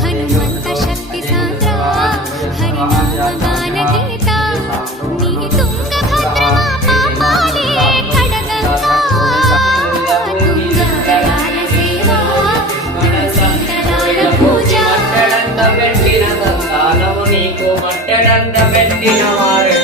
హనుమంత శక్తి సాంద్ర హరినామ గాన గీత నీ తుంగభద్రమా పాపాలే కడగంగా తుంగభద్రాల సేవ తులసీదళాల పూజ మట్టడంత పెట్టిన సంతానము నీకు మట్టడంత పెట్టిన వారు